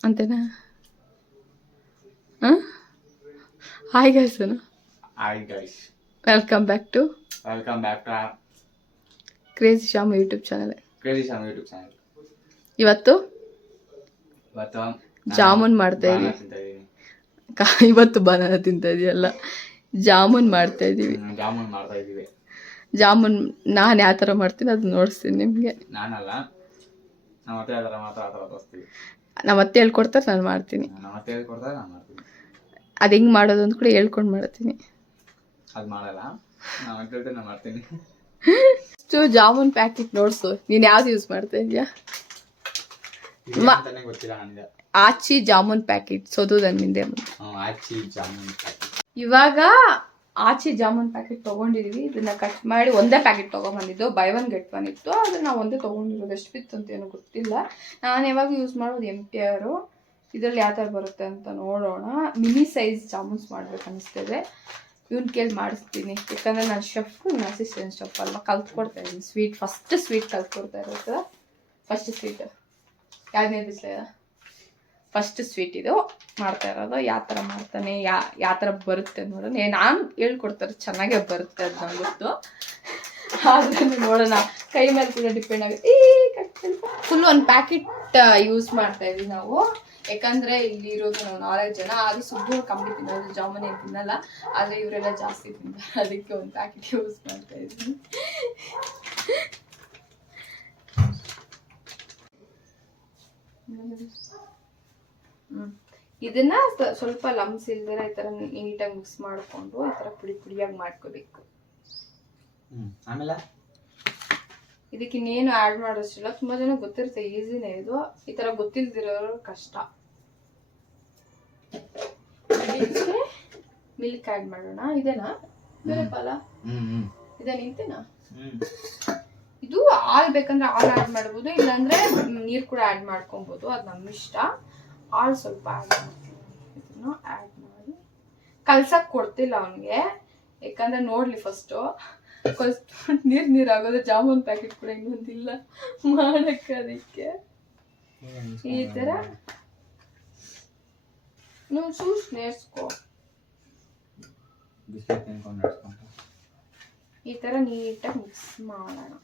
ಅಂತೇನಾ? ಹಾಂ, hi guys. Hi guys, welcome back to crazy Sham YouTube channel. ಇವತ್ತು ಜಾಮೂನ್ ಮಾಡ್ತಾ ಇದೀವಿ. ಇವತ್ತು ಬನಾನ ತಿಂತಾ ಇದೆಯಲ್ಲ, ಜಾಮೂನ್ ಮಾಡ್ತಾ ಇದೀವಿ. ಜಾಮೂನ್ ನಾನು ಯಾವ ಥರ ಮಾಡ್ತೀನಿ ಅದು ನೋಡಿಸ್ತೀನಿ ನಿಮಗೆ. ನಮ್ಮ ಅತ್ತೆ ಹೇಳ್ಕೊಡ್ತಾರೆ, ನಾನು ಮಾಡ್ತೀನಿ. ಅದು ಹೆಂಗೆ ಮಾಡೋದು ಅಂತ ಕೂಡ ಹೇಳ್ಕೊಂಡು ಮಾಡ್ತೀನಿ. ಇಷ್ಟು ಜಾಮೂನ್ ಪ್ಯಾಕೆಟ್ ನೋಡ್ಸು, ನೀನು ಯಾವ್ದು ಯೂಸ್ ಮಾಡ್ತಾ ಇದೀಯಾ? ಆಚಿ ಜಾಮೂನ್ ಪ್ಯಾಕೆಟ್ ಸೋದೋದನ್ನಿಂದೆ. ಇವಾಗ ಆಚಿ ಜಾಮೂನ್ ಪ್ಯಾಕೆಟ್ ತೊಗೊಂಡಿದೀವಿ. ಇದನ್ನ ಕಟ್ ಮಾಡಿ ಒಂದೇ ಪ್ಯಾಕೆಟ್ ತೊಗೊಂಬಂದಿದ್ದು, ಬೈ ಒನ್ ಗೆಟ್ ಒನ್ ಇತ್ತು. ಅದನ್ನ ನಾವು ಒಂದೇ ತೊಗೊಂಡಿರೋದು. ಎಷ್ಟು ಬಿತ್ತು ಅಂತ ಏನೋ ಗೊತ್ತಿಲ್ಲ. ನಾನು ಯಾವಾಗ ಯೂಸ್ ಮಾಡೋದು MTR. ಇದರಲ್ಲಿ ಯಾವ ಥರ ಬರುತ್ತೆ ಅಂತ ನೋಡೋಣ. ಮಿನಿ ಸೈಜ್ ಜಾಮೂನ್ಸ್ ಮಾಡ್ಬೇಕು ಅನಿಸ್ತದೆ. ಇವನ್ ಕೇಳಿ ಮಾಡಿಸ್ತೀನಿ, ಯಾಕಂದರೆ ನಾನು ಶೆಫ್, ನನ್ನ ಅಸಿಸ್ಟೆಂಟ್ ಶೆಫ್ ಅಲ್ವಾ, ಕಲ್ತ್ಕೊಡ್ತಾ ಇದ್ದೀನಿ. ಫಸ್ಟ್ ಸ್ವೀಟ್ ಕಲ್ತ್ಕೊಡ್ತಾ ಇರೋದು. ಫಸ್ಟ್ ಸ್ವೀಟ್ ಯಾವ್ದು ನೆನಪಿಸ್ಲಿಲ್ಲ. ಫಸ್ಟ್ ಸ್ವೀಟ್ ಇದು ಮಾಡ್ತಾ ಇರೋದು. ಯಾವ ಥರ ಮಾಡ್ತಾನೆ, ಯಾವ ಥರ ಬರುತ್ತೆ ನೋಡೋಣ. ನಾನು ಹೇಳ್ಕೊಡ್ತಾರೆ, ಚೆನ್ನಾಗೇ ಬರುತ್ತೆ ಅದು ನಂಗೆ ಗೊತ್ತು. ಆದರೆ ನೋಡೋಣ, ಕೈ ಮೇಲೆ ಕೂಡ ಡಿಪೆಂಡ್ ಆಗುತ್ತೆ. ಫುಲ್ ಒಂದು ಪ್ಯಾಕೆಟ್ ಯೂಸ್ ಮಾಡ್ತಾ ಇದ್ವಿ ನಾವು. ಯಾಕಂದರೆ ಇಲ್ಲಿ ಇರೋದು ನಾವು 4 ಜನ. ಅದು ಸುಬ್ಬು ಕಮ್ಮಿ ತಿನ್ನೋದು, ಜಾಮೂನ್ ಏನು ತಿನ್ನಲ್ಲ. ಆದರೆ ಇವರೆಲ್ಲ ಜಾಸ್ತಿ ತಿಂತಾರೆ, ಅದಕ್ಕೆ ಒಂದು ಪ್ಯಾಕೆಟ್ ಯೂಸ್ ಮಾಡ್ತಾ ಇದ್ವಿ. ಇದನ್ನ ಸ್ವಲ್ಪ ಲಮ್ಸ್ ಇಲ್ದಿರ ಈ ತರ ನೀಟಾಗಿ ಮಿಕ್ಸ್ ಮಾಡಿಕೊಂಡು ಈ ತರ ಪುಡಿ ಪುಡಿಯಾಗಿ ಮಾಡ್ಕೋಬೇಕು. ಆಮೇಲೆ ಇದಕ್ಕೆ ಇನ್ನೇನು ಆ್ಯಡ್ ಮಾಡೋಷ್ಟಿಲ್ಲ. ತುಂಬಾ ಜನ ಗೊತ್ತಿರುತ್ತೆ, ಈಸಿನೇ ಇದು. ಈ ತರ ಗೊತ್ತಿಲ್ದಿರೋರು ಕಷ್ಟ. ಮಿಲ್ಕ್ ಆ್ಯಡ್ ಮಾಡೋಣ. ಇದೇನಾ ಬೇರೆ ಪಾಲ? ಇದೇ ನಿಂತೇನಾ? ಇದು ಹಾಲು ಬೇಕಂದ್ರೆ ಹಾಲು ಆ್ಯಡ್ ಮಾಡ್ಬೋದು, ಇಲ್ಲಾಂದ್ರೆ ನೀರು ಕೂಡ ಆ್ಯಡ್ ಮಾಡ್ಕೊಬೋದು. ಅದು ನಮ್ಮ ಇಷ್ಟ. ಹಾಲು ಸ್ವಲ್ಪ ಆ್ಯಡ್ ಮಾಡ್ತೀನಿ. ಇದನ್ನು ಆ್ಯಡ್ ಮಾಡಿ ಕಲ್ಸಕ್ಕೆ ಕೊಡ್ತಿಲ್ಲ ಅವನಿಗೆ, ಯಾಕಂದ್ರೆ ನೋಡ್ಲಿ ಫಸ್ಟು. ನೀರು ಆಗೋದು. ಜಾಮೂನ್ ಪ್ಯಾಕೆಟ್ ಕೂಡ ಇನ್ನೊಂದಿಲ್ಲ ಮಾಡಕ್ಕೆ, ಅದಕ್ಕೆ ಈ ಥರ ನೀವು ಚೂಸ್ ನೇರ್ಸ್ಕೊ. ಈ ಥರ ನೀಟಾಗಿ ಮಿಕ್ಸ್ ಮಾಡೋಣ.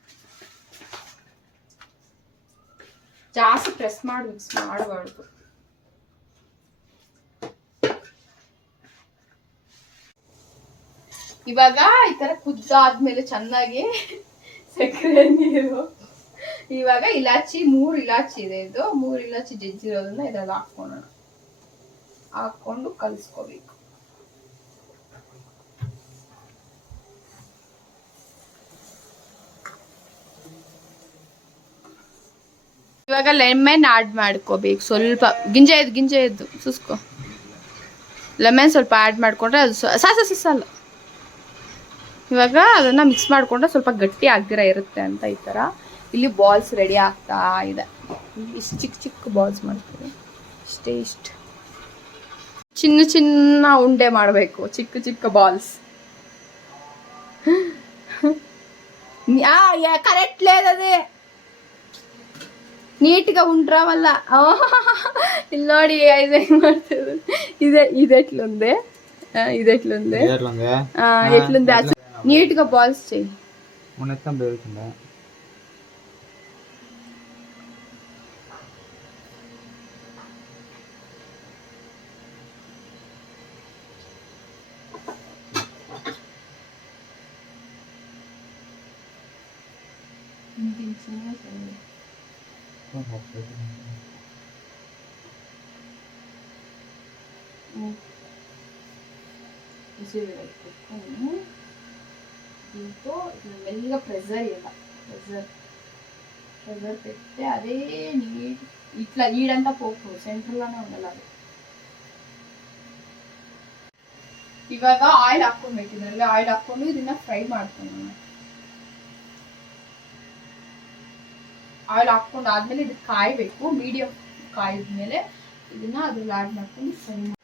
ಜಾಸ್ತಿ ಪ್ರೆಸ್ ಮಾಡಿ ಮಿಕ್ಸ್ ಮಾಡಬಾರ್ದು. ಇವಾಗ ಈ ತರ ಕುದ್ದಾದ್ಮೇಲೆ ಚೆನ್ನಾಗಿ ಸಕ್ಕರೆ ನೀರು. ಇವಾಗ ಇಲಾಚಿ 3 ಇಲಾಚಿ ಇದೆ. ಇದು 3 ಇಲಾಚಿ ಜಜ್ಜಿರೋದನ್ನ ಇದ್ರಲ್ಲಿ ಹಾಕೋಣ. ಹಾಕೊಂಡು ಕಲಿಸ್ಕೋಬೇಕು. ಇವಾಗ ಲೆಮನ್ ಆ್ಯಡ್ ಮಾಡ್ಕೋಬೇಕು. ಸ್ವಲ್ಪ ಗಿಂಜೆ ಎದ್ದು ಸುಸ್ಕೊ. ಲೆಮನ್ ಸ್ವಲ್ಪ ಆ್ಯಡ್ ಮಾಡ್ಕೊಂಡ್ರೆ ಅದು ಸಾಲ. ಇವಾಗ ಅದನ್ನು ಮಿಕ್ಸ್ ಮಾಡಿಕೊಂಡ್ರೆ ಸ್ವಲ್ಪ ಗಟ್ಟಿ ಆಗ್ದಿರ ಇರುತ್ತೆ ಅಂತ. ಈ ಥರ ಇಲ್ಲಿ ಬಾಲ್ಸ್ ರೆಡಿ ಆಗ್ತಾ ಇದೆ. ಇಷ್ಟು ಚಿಕ್ಕ ಬಾಲ್ಸ್ ಮಾಡ್ತೀವಿ. ಇಷ್ಟು ಚಿನ್ನ ಉಂಡೆ ಮಾಡಬೇಕು. ಚಿಕ್ಕ ಬಾಲ್ಸ್. ಕರೆಕ್ಟ್ ಲೇದದೆ ನೀಟ್గా ఉండ్రావల్ల. ಇಲ್ಲಿ ನೋಡಿ ಇದು ಹೆಂಗ್ ಮಾಡ್ತಿದ್ರು. ಇದೆట్లుంది ఎట్లుంది నీట్గా బాల్స్ చేయి. మొత్తం బేరుతుందా? దీంతో మెల్లిగా ప్రెజర్ పెడితే అదే నీట్ ఇట్లా ఈడంతా పోకు, సెంటర్లోనే ఉండాలి అది. ಇವಾಗ ಆಯಿಲ್ ಹಾಕೊಂಡ್ಬೇಕಿದ್ರಲ್ಲಿ. ಆಯಿಲ್ ಹಾಕೊಂಡು ಇದನ್ನ ಫ್ರೈ ಮಾಡ್ಕೊಂಡು, ಆಯಿಲ್ ಹಾಕೊಂಡು ಆದ್ಮೇಲೆ ಇದಕ್ಕೆ ಕಾಯಬೇಕು. ಮೀಡಿಯಂ ಕಾಯಿದ್ಮೇಲೆ ಇದನ್ನ ಅದ್ರಲ್ಲಿ ಆ್ಯಡ್ ಮಾಡ್ಕೊಂಡು ಫ್ರೈ ಮಾಡಿ.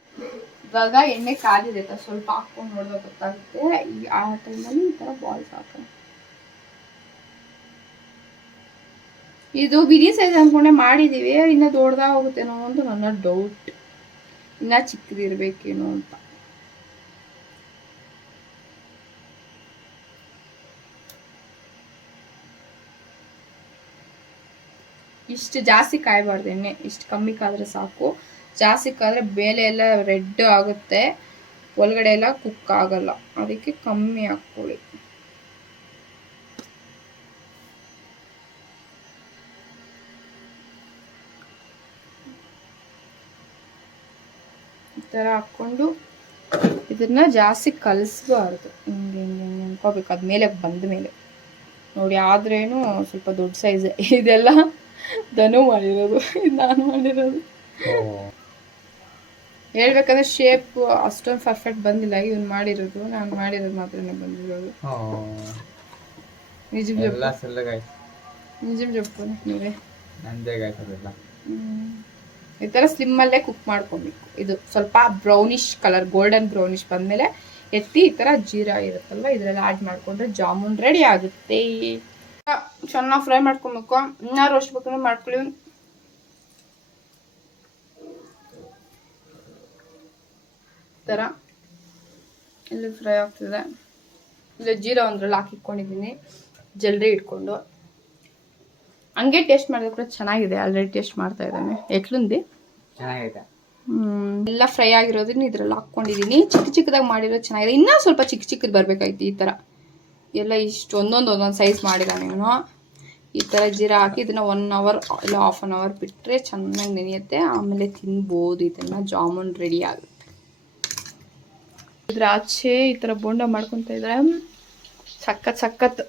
ಇವಾಗ ಎಣ್ಣೆ ಕಾದಿದೆ, ಸ್ವಲ್ಪ ಹಾಕೊಂಡು ನೋಡುವಾಗ ಗೊತ್ತಾಗುತ್ತೆ. ಆ ಟೈಮಲ್ಲಿ ಈ ಥರ ಬಾಲ್ಸ್ ಹಾಕೋಣ. ಇದು ಬಿಡಿ ಸೈಜ್ ಅಂದ್ಕೊಂಡೆ ಮಾಡಿದ್ದೀವಿ, ಇನ್ನೂ ದೊಡ್ಡದಾಗ ಹೋಗುತ್ತೇನೋ ಅಂತ ನನ್ನ ಡೌಟ್. ಇನ್ನೂ ಚಿಕ್ಕದಿರ್ಬೇಕೇನೋ ಅಂತ. ಇಷ್ಟು ಜಾಸ್ತಿ ಕಾಯಬಾರ್ದು ಎಣ್ಣೆ, ಇಷ್ಟು ಕಮ್ಮಿ ಕಾದ್ರೆ ಸಾಕು. ಜಾಸ್ತಿ ಕಾದ್ರೆ ಬೇಳೆ ಎಲ್ಲ ರೆಡ್ ಆಗುತ್ತೆ, ಒಳಗಡೆ ಎಲ್ಲ ಕುಕ್ ಆಗಲ್ಲ. ಅದಕ್ಕೆ ಕಮ್ಮಿ ಹಾಕ್ಕೊಳ್ಳಿ. ಈ ಥರ ಹಾಕ್ಕೊಂಡು ಇದನ್ನ ಜಾಸ್ತಿ ಕಲಿಸ್ಬಾರ್ದು. ಹಿಂಗೆ ಹಿಂಗೆ ಹಿಂಗೆ ಅನ್ಕೋಬೇಕು ಅದ್ಮೇಲೆ ಬಂದ ಮೇಲೆ ನೋಡಿ. ಆದ್ರೇನು ಸ್ವಲ್ಪ ದೊಡ್ಡ ಸೈಜ್. ಇದೆಲ್ಲ ಧನು ಮಾಡಿರೋದು, ಇದು ನಾನು ಮಾಡಿರೋದು. ಹೇಳ್ಬೇಕಂದ್ರೆ ಶೇಪ್ ಅಷ್ಟೊಂದು ಪರ್ಫೆಕ್ಟ್ ಬಂದಿಲ್ಲ ಇವ್ನು ಮಾಡಿರೋದು. ನಾನು ಮಾಡಿರೋದು ಮಾತ್ರನೇ ಬಂದಿರೋದು. ನಿಜ ಜಪ್ಪು ನೀವೇ ಈ ಥರ ಸ್ಲಿಮ್ಮಲ್ಲೇ ಕುಕ್ ಮಾಡ್ಕೊಬೇಕು. ಇದು ಸ್ವಲ್ಪ ಬ್ರೌನಿಶ್ ಕಲರ್, ಗೋಲ್ಡನ್ ಬ್ರೌನಿಶ್ ಬಂದಮೇಲೆ ಎತ್ತಿ ಈ ಥರ ಜೀರಾ ಇರುತ್ತಲ್ವ ಇದರಲ್ಲಿ ಆ್ಯಡ್ ಮಾಡಿಕೊಂಡ್ರೆ ಜಾಮೂನ್ ರೆಡಿ ಆಗುತ್ತೆ. ಚೆನ್ನಾಗಿ ಫ್ರೈ ಮಾಡ್ಕೊಬೇಕು. ಇನ್ನೂ ರೋಸ್ಟ್ ಬೇಕಂದ್ರೆ ಮಾಡ್ಕೊಳ್ಳಿ. ಈ ಥರ ಇಲ್ಲಿ ಫ್ರೈ ಆಗ್ತಿದೆ. ಇಲ್ಲಿ ಜೀರಾ ಒಂದ್ರಲ್ಲಿ ಹಾಕಿಟ್ಕೊಂಡಿದ್ದೀನಿ ಜಲ್ದಿ ಇಟ್ಕೊಂಡು. ಹಂಗೆ ಟೇಸ್ಟ್ ಮಾಡಿದ್ರೆ ಕೂಡ ಚೆನ್ನಾಗಿದೆ. ಆಲ್ರೆಡಿ ಟೇಸ್ಟ್ ಮಾಡ್ತಾ ಇದ್ದಾನೆ. ಎಟ್ಲುಂದಿ ಚೆನ್ನಾಗಿದೆ. ಎಲ್ಲ ಫ್ರೈ ಆಗಿರೋದನ್ನ ಇದ್ರಲ್ಲಿ ಹಾಕ್ಕೊಂಡಿದ್ದೀನಿ. ಚಿಕ್ಕ ಚಿಕ್ಕದಾಗಿ ಮಾಡಿರೋದು ಚೆನ್ನಾಗಿದೆ. ಇನ್ನೂ ಸ್ವಲ್ಪ ಚಿಕ್ಕ ಚಿಕ್ಕದು ಬರಬೇಕಾಯ್ತು. ಈ ಥರ ಎಲ್ಲ ಇಷ್ಟು ಒಂದೊಂದು ಸೈಜ್ ಮಾಡಿದ್ದಾನೆ ಇವನು. ಈ ಥರ ಜೀರಾ ಹಾಕಿ ಇದನ್ನು 1 hour ಇಲ್ಲ ½ an hour ಬಿಟ್ಟರೆ ಚೆನ್ನಾಗಿ ನೆನೆಯುತ್ತೆ. ಆಮೇಲೆ ತಿನ್ಬೋದು. ಇದನ್ನು ಜಾಮೂನ್ ರೆಡಿ ಆಗುತ್ತೆ. ಇದ್ರ ಆಚೆ ಈ ಥರ ಬೋಂಡ ಮಾಡ್ಕೊತಾ ಇದ್ದಾರೆ. ಸಖತ್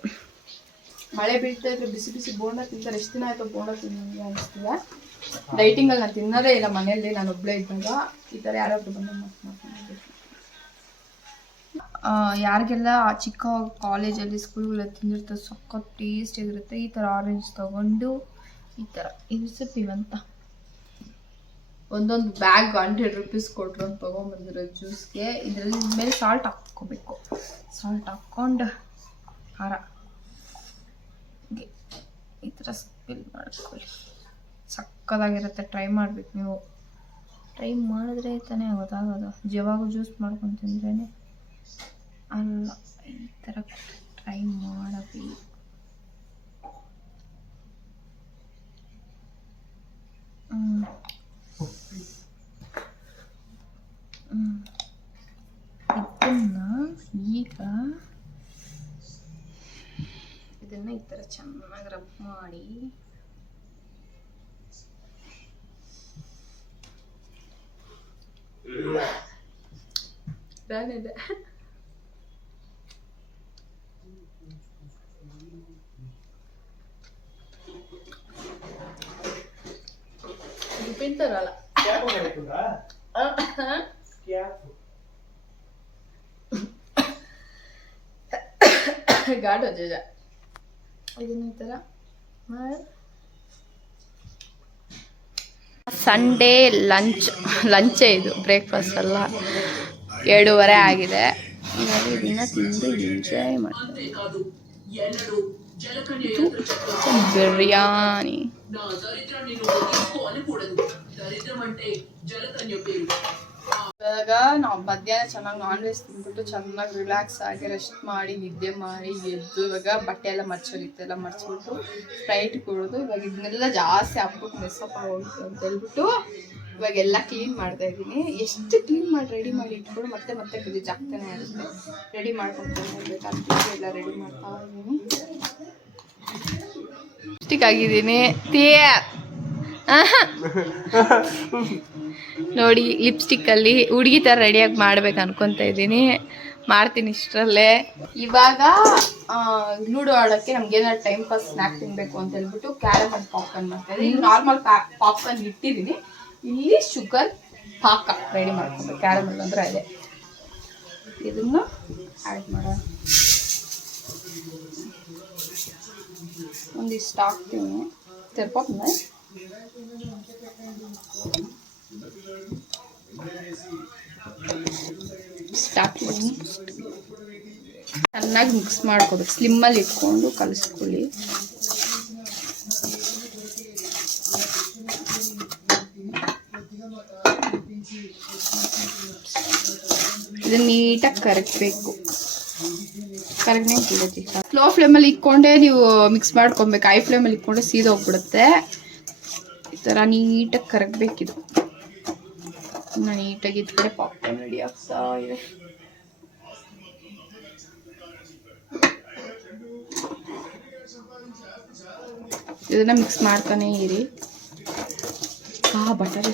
ಮಳೆ ಬೀಳ್ತಾ ಇದ್ರೆ ಬಿಸಿ ಬಿಸಿ ಬೋಂಡ ತಿಂತಾರೆ. ಎಷ್ಟು ದಿನ ಆಯಿತು ಬೋಂಡ ತಿನ್ನೋದು ಅನಿಸ್ತಿದೆ. ಡೈಟಿಂಗಲ್ಲಿ ನಾನು ತಿನ್ನೋದೇ ಇಲ್ಲ ಮನೆಯಲ್ಲಿ. ನಾನು ಒಬ್ಬಳೇ ಇದ್ದಾಗ ಈ ಥರ ಯಾರಾದ್ರೂ ಬಂದು ಮಾಡ್ಕೊಂಡು ಯಾರಿಗೆಲ್ಲ ಚಿಕ್ಕ ಕಾಲೇಜಲ್ಲಿ ಸ್ಕೂಲ್ಗಳಲ್ಲಿ ತಿಂದಿರ್ತಾರೆ ಸಖತ್ ಟೇಸ್ಟ್ ಇರುತ್ತೆ. ಈ ಥರ ಆರೆಂಜ್ ತೊಗೊಂಡು ಈ ಥರ ಇದು ಸಿಪ್ಪಿವಂತ ಒಂದೊಂದು ಬ್ಯಾಗ್ 100 rupees ಕೊಟ್ಟರು ಅಂತ ತೊಗೊಂಬಂದಿರೋ ಜ್ಯೂಸ್ಗೆ. ಇದರಲ್ಲಿ ಮೇಲೆ ಸಾಲ್ಟ್ ಹಾಕ್ಕೋಬೇಕು. ಸಾಲ್ಟ್ ಹಾಕ್ಕೊಂಡು ಖಾರ ಈ ಥರ ಸ್ಪಿಲ್ ಮಾಡ್ಕೊಳ್ಳಿ. ಸಕ್ಕದಾಗಿರುತ್ತೆ. ಟ್ರೈ ಮಾಡ್ಬೇಕು ನೀವು. ಟ್ರೈ ಮಾಡಿದ್ರೆ ತಾನೇ ಗೊತ್ತಾಗೋದು. ಯಾವಾಗ ಜ್ಯೂಸ್ ಮಾಡ್ಕೊಂಡು ತಿಂದ್ರೇ ಅಲ್ಲ. ಈ ಥರ ಟ್ರೈ ಮಾಡಬೇಕು. ಇದನ್ನ ಈ ಥರ ಚೆನ್ನಾಗಿ ರಬ್ ಮಾಡಿ ಇದೆ. ತಿಂತಾರಲ್ಲ ಗಾಢ ಜಜ ಇದನ್ನ ಈ ಥರ ಸಂಡೇ ಲಂಚೇ ಇದು. ಬ್ರೇಕ್ಫಾಸ್ಟ್ ಅಲ್ಲ. 7:30 ಆಗಿದೆ. ಇದನ್ನ ತಿಂದು ಎಂಜಾಯ್ ಮಾಡ್ತಾರೆ. ಬಿರಿಯಾನಿ ಇವಾಗ ನಾವು ಮಧ್ಯಾಹ್ನ ಚೆನ್ನಾಗಿ ನಾನ್ ವೆಜ್ ತಿಂದ್ಬಿಟ್ಟು ಚೆನ್ನಾಗಿ ರಿಲ್ಯಾಕ್ಸ್ ಆಗಿ ರೆಸ್ಟ್ ಮಾಡಿ ನಿದ್ದೆ ಮಾಡಿ ಎದ್ದು ಇವಾಗ ಬಟ್ಟೆ ಎಲ್ಲ ಮರ್ಚೋದಿತ್ತೆಲ್ಲ ಮರ್ಚ್ಬಿಟ್ಟು ಸ್ಪ್ರೈಟ್ ಕೊಡೋದು. ಇವಾಗ ಇದನ್ನೆಲ್ಲ ಜಾಸ್ತಿ ಹಾಕ್ಬಿಟ್ಟು ಮೆಸ್ಸಪ್ ಆಗೋಗಿತ್ತು ಅಂತ ಹೇಳ್ಬಿಟ್ಟು ಇವಾಗೆಲ್ಲ ಕ್ಲೀನ್ ಮಾಡ್ತಾ ಇದ್ದೀನಿ. ಎಷ್ಟು ಕ್ಲೀನ್ ಮಾಡಿ ರೆಡಿ ಮಾಡಿ ಇಟ್ಕೊಂಡು ಮತ್ತೆ ಗಲೀಜ್ ಆಗ್ತಾನೆ ಇರುತ್ತೆ. ರೆಡಿ ಮಾಡ್ಕೊಂಡು ಹೋಗ್ಬೇಕಾಗ್ತದೆ. ಎಲ್ಲ ರೆಡಿ ಮಾಡ್ತಾ ಇದ್ದೀನಿ. ಲಿಪ್ಸ್ಟಿಕ್ ಆಗಿದ್ದೀನಿ ನೋಡಿ. ಲಿಪ್ಸ್ಟಿಕ್ಕಲ್ಲಿ ಹುಡುಗಿ ಥರ ರೆಡಿಯಾಗಿ ಮಾಡ್ಬೇಕು ಅನ್ಕೊತಾ ಇದ್ದೀನಿ. ಮಾಡ್ತೀನಿ ಇಷ್ಟರಲ್ಲೇ. ಇವಾಗ ಲೂಡೋ ಆಡೋಕ್ಕೆ ನಮ್ಗೇನಾದ್ರು ಟೈಮ್ ಪಾಸ್ ಸ್ನ್ಯಾಕ್ ತಿನ್ನಬೇಕು ಅಂತ ಹೇಳ್ಬಿಟ್ಟು ಕ್ಯಾರಮಲ್ ಪಾಪ್ಕಾರ್ನ್ ಮಾಡ್ತಾ ಇದ್ದೀನಿ. ಈಗ ನಾರ್ಮಲ್ ಪಾಪ್ಕಾರ್ನ್ ಇಟ್ಟಿದ್ದೀನಿ. ಇಲ್ಲಿ ಶುಗರ್ ಪಾಕ ರೆಡಿ ಮಾಡ್ಕೊಬೇಕು. ಕ್ಯಾರಮಲ್ ಅಂದರೆ ಅದೇ. ಇದನ್ನು ಆ್ಯಡ್ ಮಾಡೋಣ. ಒಂದಿಷ್ಟು ಹಾಕ್ತೀನಿ. ತೆರ್ಪೋಕ್ನ ಸ್ಟಾರ್ಟ್ ಮಾಡಿ ಚೆನ್ನಾಗಿ ಮಿಕ್ಸ್ ಮಾಡ್ಕೋಬೇಕು. ಸ್ಲಿಮ್ಮಲ್ಲಿ ಇಟ್ಕೊಂಡು ಕಲಿಸ್ಕೊಳ್ಳಿ. ಇದನ್ನ ನೀಟಾಗಿ ಕರಗಬೇಕು. ಕರಗಣೆ ಸ್ಲೋ ಫ್ಲೇಮಲ್ಲಿ ಇಟ್ಕೊಂಡೆ ನೀವು ಮಿಕ್ಸ್ ಮಾಡ್ಕೊಬೇಕು. ಹೈ ಫ್ಲೇಮಲ್ಲಿ ಇಟ್ಕೊಂಡೆ ಸೀದೋಗ್ಬಿಡುತ್ತೆ. ಈ ಥರ ನೀಟಾಗಿ ಕರಗಬೇಕಿದು. ನೀಟಾಗಿ ಇದ್ ಕಡೆ ಪಾಪ್ಕಾರ್ನ್ ರೆಡಿ ಆಗ್ತಾ ಇದೆ. ಇದನ್ನ ಮಿಕ್ಸ್ ಮಾಡ್ತಾನೆ ಇರಿ. ಬಟರ್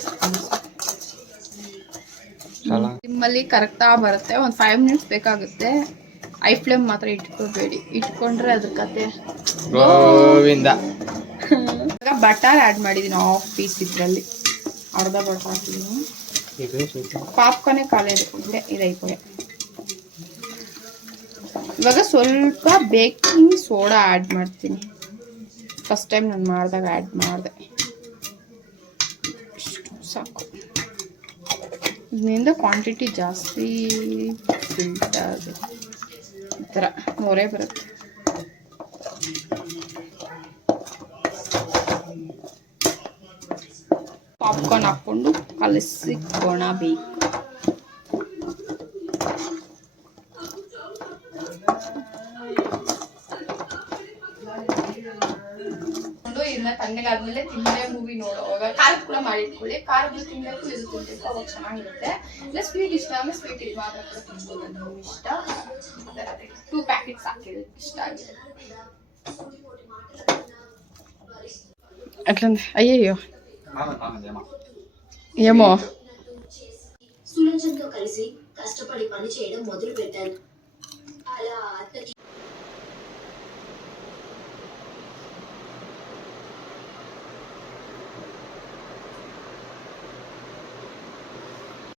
ನಿಮ್ಮಲ್ಲಿ ಕರೆಕ್ಟಾ ಬರುತ್ತೆ. ಒಂದು 5 ಮಿನಿಟ್ಸ್ ಬೇಕಾಗುತ್ತೆ. ಐ ಫ್ಲೇಮ್ ಮಾತ್ರ ಇಟ್ಕೋಬೇಡಿ. ಇಟ್ಕೊಂಡ್ರೆ ಅದ್ರ ಕತೆ ಗೋವಿಂದ. ಬಟರ್ ಆ್ಯಡ್ ಮಾಡಿದ್ದೀನಿ 1/2 ಪೀಸ್. ಇದರಲ್ಲಿ ಅರ್ಧ ಬಟರ್ ಹಾಕಿದ್ದೀನಿ. ಪಾಪ್ಕಾರ್ನೇ ಖಾಲಿ ಇದೈತೆ. ಇವಾಗ ಸ್ವಲ್ಪ ಬೇಕಿಂಗ್ ಸೋಡಾ ಆ್ಯಡ್ ಮಾಡ್ತೀನಿ. ಫಸ್ಟ್ ಟೈಮ್ ನಾನು ಮಾಡಿದಾಗ ಆ್ಯಡ್ ಮಾಡಿದೆ. ಸಾಕು. ಇದರಿಂದ ಕ್ವಾಂಟಿಟಿ ಜಾಸ್ತಿ ಫಿಲ್ಟರ್ ಈ ಥರ ನೊರೆ ಬರುತ್ತೆ. ಪಾಪ್ಕಾರ್ನ್ ಹಾಕ್ಕೊಂಡು ಕಲಸಿಕೊಳ್ಳಬೇಕು. ಇದನ್ನ ತಣ್ಣಗಾದ್ಮೇಲೆ ತಿಂದರೆ ಮೂವಿ ನೋಡುವಾಗ ಖಾರ ಕೂಡ ಮಾಡಿಟ್ಕೊಳ್ಳಿ. ಖಾರದ ತಿನ್ಬೇಕು, ಇದು ತಿನ್ಬೇಕು, ಅವಾಗ ಚೆನ್ನಾಗಿರುತ್ತೆ. ಇಲ್ಲ ಸ್ವೀಟ್ ಇಷ್ಟ ಅಂದ್ರೆ ಸ್ವೀಟ್ ಇದು ಮಾತ್ರ ಕೂಡ ತಿನ್ಬೋದು. ನಿಮ್ಮ ಇಷ್ಟ. 2 ಪ್ಯಾಕೆಟ್ಸ್ ಹಾಕಿದ್ರೆ ಇಷ್ಟ ಆಗಿದೆ. అట్లంది అయ్యయ్యో ఏమో సులోచనతో కలిసి కష్టపడి పని చేయడం మొదలు పెట్టాను. అలా అత్తకి